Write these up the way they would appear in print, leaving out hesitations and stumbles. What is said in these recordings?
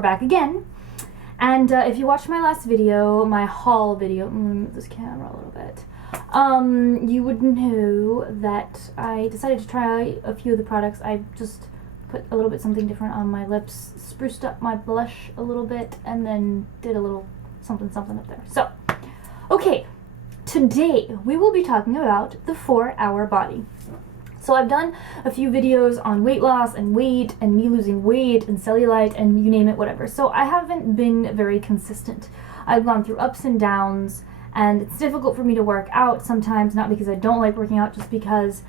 we're back again. And if you watched my last video, my haul video, let me move this camera a little bit, you would know that I decided to try a few of the products. I just put a little bit something different on my lips, spruced up my blush a little bit, and then did a little something up there. So, okay, today we will be talking about the 4HRBody. So I've done a few videos on weight loss and weight and me losing weight and cellulite and you name it, whatever. So I haven't been very consistent. I've gone through ups and downs, and it's difficult for me to work out sometimes, not because I don't like working out, just because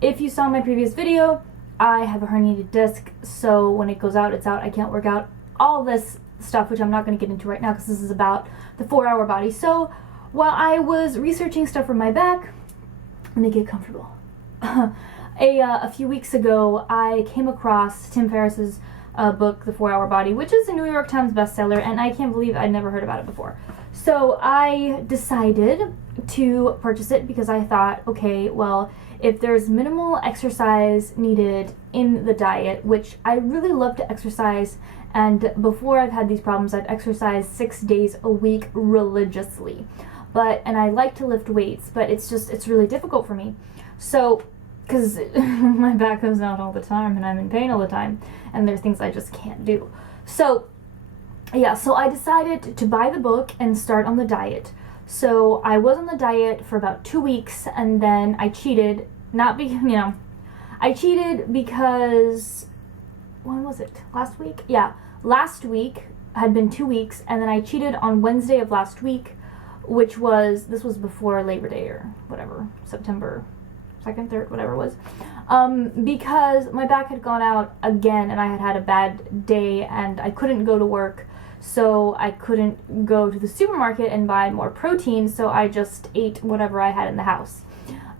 if you saw my previous video, I have a herniated disc, so when it goes out, it's out. I can't work out. All this stuff, which I'm not going to get into right now because this is about the 4HRBody. So while I was researching stuff for my back, let me get comfortable. A few weeks ago, I came across Tim Ferriss's book, The 4HRBody, which is a New York Times bestseller, and I can't believe I'd never heard about it before. So I decided to purchase it because I thought, okay, well, if there's minimal exercise needed in the diet, which I really love to exercise, and before I've had these problems, I've exercised 6 days a week religiously. And I like to lift weights, but it's really difficult for me. So, because my back goes out all the time and I'm in pain all the time, and there's things I just can't do. So, yeah, so I decided to buy the book and start on the diet. So I was on the diet for about 2 weeks, and then I cheated. I cheated because, when was it? Last week? Yeah, last week had been 2 weeks, and then I cheated on Wednesday of last week, this was before Labor Day or whatever, September 2nd, 3rd, whatever it was, because my back had gone out again, and I had had a bad day, and I couldn't go to work, so I couldn't go to the supermarket and buy more protein, so I just ate whatever I had in the house.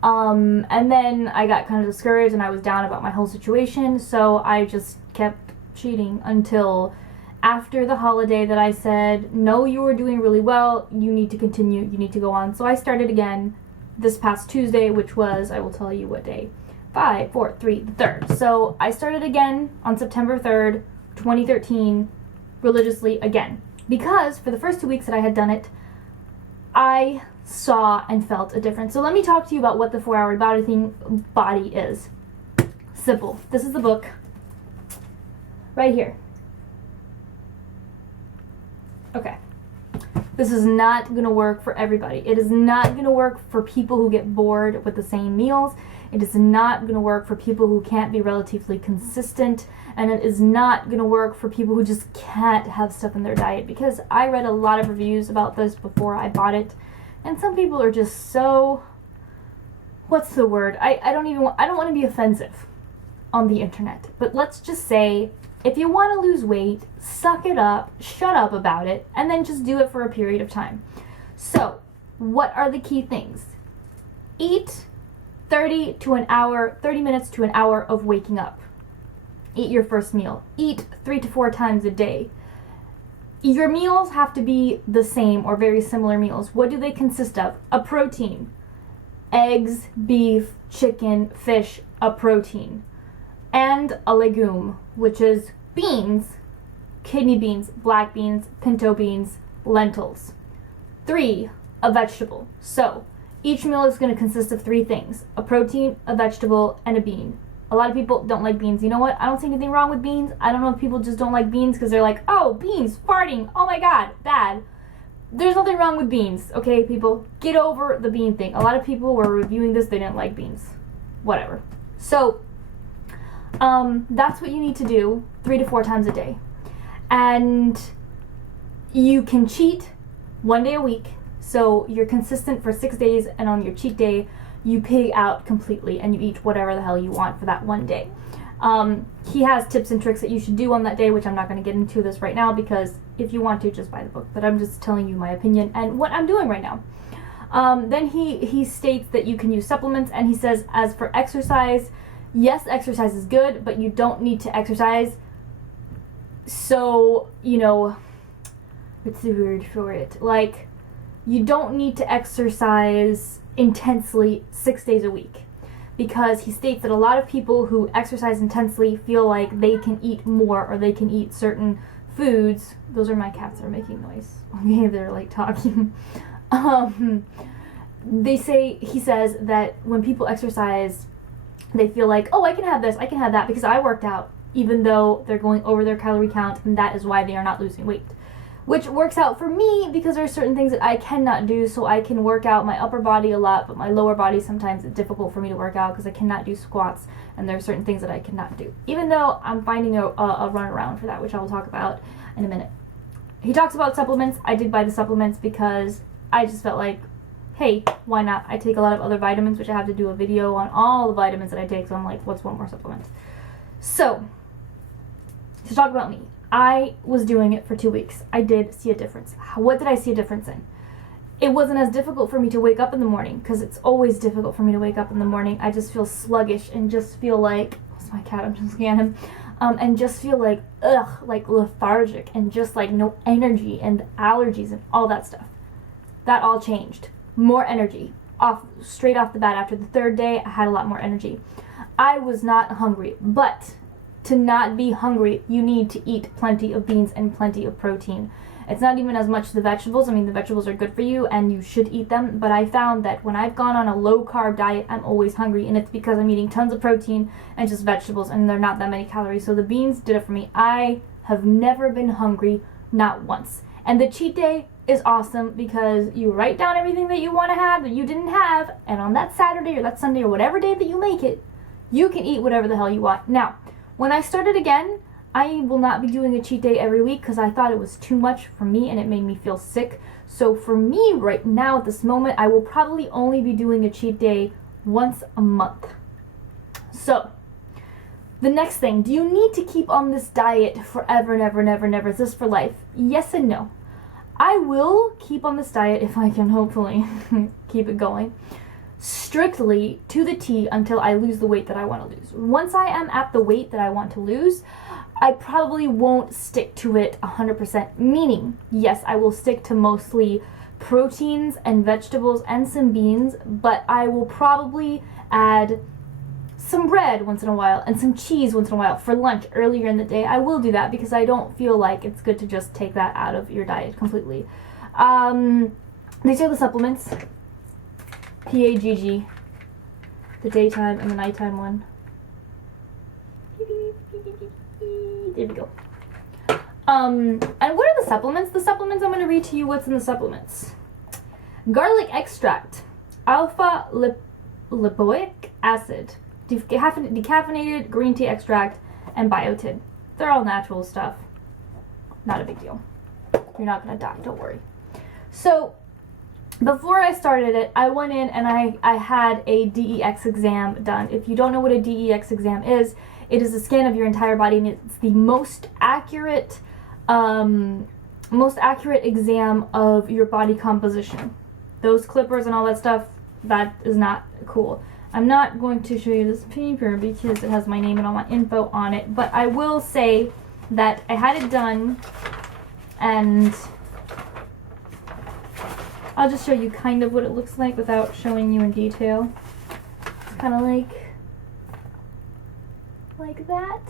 And then I got kind of discouraged, and I was down about my whole situation, so I just kept cheating until after the holiday that I said, no, you were doing really well, you need to continue, you need to go on. So I started again this past Tuesday, which was, I will tell you what day, 5, 4, 3, the 3rd. So I started again on September 3rd, 2013, religiously again. Because for the first 2 weeks that I had done it, I saw and felt a difference. So let me talk to you about what the 4HRBody is. Simple. This is the book right here. Okay. This is not going to work for everybody. It is not going to work for people who get bored with the same meals. It is not going to work for people who can't be relatively consistent. And it is not going to work for people who just can't have stuff in their diet. Because I read a lot of reviews about this before I bought it. And some people are just so, what's the word? I don't want to be offensive on the internet. But let's just say, if you want to lose weight, suck it up, shut up about it, and then just do it for a period of time. So, what are the key things? Eat 30 minutes to an hour of waking up. Eat your first meal. Eat 3 to 4 times a day. Your meals have to be the same or very similar meals. What do they consist of? A protein. Eggs, beef, chicken, fish, a protein. And a legume, which is beans, kidney beans, black beans, pinto beans, lentils. 3, a vegetable. So, each meal is going to consist of 3 things. A protein, a vegetable, and a bean. A lot of people don't like beans. You know what? I don't see anything wrong with beans. I don't know if people just don't like beans because they're like, oh, beans, farting, oh my god, bad. There's nothing wrong with beans, okay, people? Get over the bean thing. A lot of people were reviewing this, they didn't like beans. Whatever. So, that's what you need to do 3 to 4 times a day. And you can cheat 1 day a week, so you're consistent for 6 days, and on your cheat day, you pig out completely and you eat whatever the hell you want for that 1 day. He has tips and tricks that you should do on that day, which I'm not going to get into this right now because if you want to, just buy the book. But I'm just telling you my opinion and what I'm doing right now. Then he states that you can use supplements, and he says, as for exercise, yes, exercise is good, but you don't need to exercise. So, what's the word for it? Like, you don't need to exercise intensely 6 days a week. Because he states that a lot of people who exercise intensely feel like they can eat more or they can eat certain foods, those are my cats that are making noise. Okay, they're like talking. He says that when people exercise, they feel like, oh, I can have this, I can have that because I worked out, even though they're going over their calorie count, and that is why they are not losing weight. Which works out for me because there are certain things that I cannot do, so I can work out my upper body a lot, but my lower body sometimes it's difficult for me to work out because I cannot do squats, and there are certain things that I cannot do. Even though I'm finding a runaround for that, which I will talk about in a minute. He talks about supplements. I did buy the supplements because I just felt like, hey, why not? I take a lot of other vitamins, which I have to do a video on all the vitamins that I take, so I'm like, what's one more supplement? So, to talk about me. I was doing it for 2 weeks. I did see a difference. What did I see a difference in? It wasn't as difficult for me to wake up in the morning, because it's always difficult for me to wake up in the morning. I just feel sluggish and just feel like, what's my cat? I'm just looking at him. And just feel like, like lethargic and just like no energy and allergies and all that stuff. That all changed. More energy. Straight off the bat after the third day, I had a lot more energy. I was not hungry, but to not be hungry, you need to eat plenty of beans and plenty of protein. It's not even as much the vegetables. I mean, the vegetables are good for you and you should eat them, but I found that when I've gone on a low-carb diet, I'm always hungry, and it's because I'm eating tons of protein and just vegetables, and they're not that many calories. So the beans did it for me. I have never been hungry, not once. And the cheat day is awesome because you write down everything that you want to have that you didn't have, and on that Saturday or that Sunday or whatever day that you make it, you can eat whatever the hell you want. Now, when I started again, I will not be doing a cheat day every week because I thought it was too much for me and it made me feel sick. So for me right now at this moment, I will probably only be doing a cheat day once a month. So, the next thing, do you need to keep on this diet forever and ever and ever and ever? Is this for life? Yes and no. I will keep on this diet if I can hopefully keep it going strictly to the T until I lose the weight that I want to lose. Once I am at the weight that I want to lose, I probably won't stick to it 100%, meaning, yes, I will stick to mostly proteins and vegetables and some beans, but I will probably add some bread once in a while and some cheese once in a while for lunch earlier in the day. I will do that because I don't feel like it's good to just take that out of your diet completely. These are the supplements. PAGG, the daytime and the nighttime one. There we go. And what are the supplements? The supplements, I'm going to read to you what's in the supplements. Garlic extract, alpha lipoic acid, decaffeinated green tea extract, and biotin. They're all natural stuff. Not a big deal. You're not going to die, don't worry. So, before I started it, I went in and I had a DEX exam done. If you don't know what a DEX exam is, it is a scan of your entire body, and it's the most accurate exam of your body composition. Those clippers and all that stuff, that is not cool. I'm not going to show you this paper because it has my name and all my info on it, but I will say that I had it done, and I'll just show you kind of what it looks like without showing you in detail. It's kind of like that.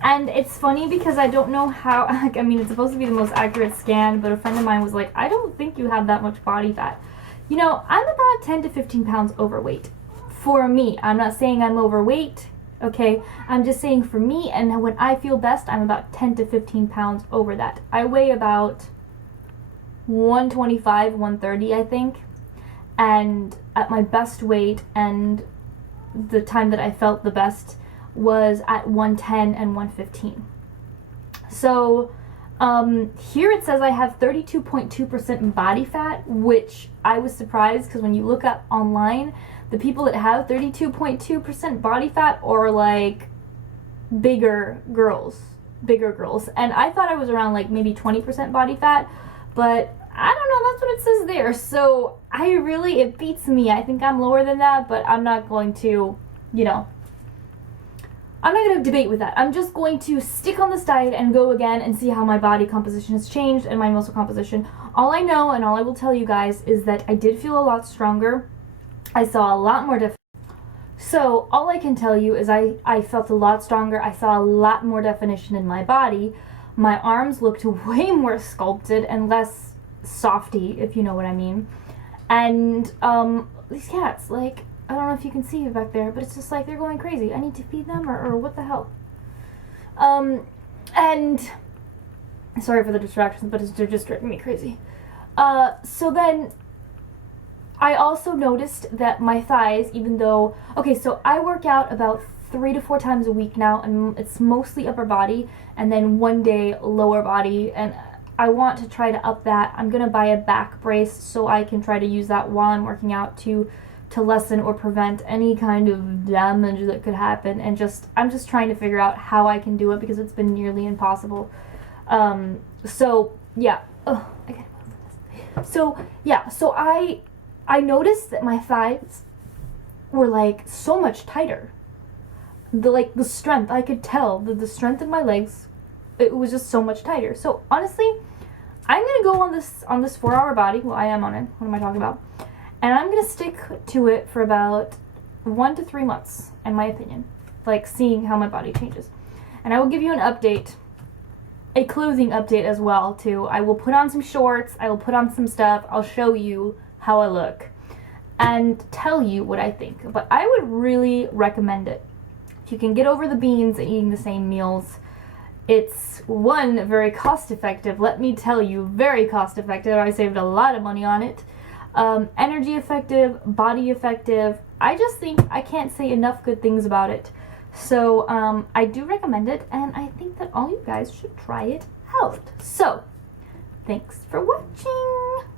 And it's funny because I don't know how, I mean, it's supposed to be the most accurate scan, but a friend of mine was like, I don't think you have that much body fat. You know, I'm about 10 to 15 pounds overweight. For me, I'm not saying I'm overweight, okay? I'm just saying for me, and when I feel best, I'm about 10 to 15 pounds over that. I weigh about 125, 130, I think. And at my best weight, and the time that I felt the best was at 110 and 115. So here it says I have 32.2% body fat, which I was surprised because when you look up online, the people that have 32.2% body fat are like bigger girls. And I thought I was around like maybe 20% body fat, but I don't know, that's what it says there. So it beats me. I think I'm lower than that, but I'm not going to, I'm not going to debate with that. I'm just going to stick on this diet and go again and see how my body composition has changed and my muscle composition. All I know and all I will tell you guys is that I did feel a lot stronger. I saw a lot more definition. So all I can tell you is I felt a lot stronger. I saw a lot more definition in my body. My arms looked way more sculpted and less softy, if you know what I mean. And these cats, like, I don't know if you can see it back there, but it's just like they're going crazy. I need to feed them, or what the hell? And sorry for the distractions, but they're just driving me crazy. So then I also noticed that my thighs, even though, okay, so I work out about 3 to 4 times a week now, and it's mostly upper body, and then one day lower body, and I want to try to up that. I'm gonna buy a back brace so I can try to use that while I'm working out to lessen or prevent any kind of damage that could happen, and I'm just trying to figure out how I can do it because it's been nearly impossible. So yeah. Oh, I gotta move this. So yeah, so I noticed that my thighs were like so much tighter. The strength, I could tell the strength of my legs, it was just so much tighter. So honestly, I'm gonna go on this 4HRBody. Well, I am on it. What am I talking about? And I'm gonna stick to it for about 1 to 3 months, in my opinion. Like, seeing how my body changes. And I will give you an update, a clothing update as well, too. I will put on some shorts, I will put on some stuff, I'll show you how I look, and tell you what I think. But I would really recommend it. If you can get over the beans and eating the same meals, it's, one, very cost effective. Let me tell you, very cost effective. I saved a lot of money on it. Energy effective, body effective. I just think I can't say enough good things about it. So I do recommend it, and I think that all you guys should try it out. So thanks for watching.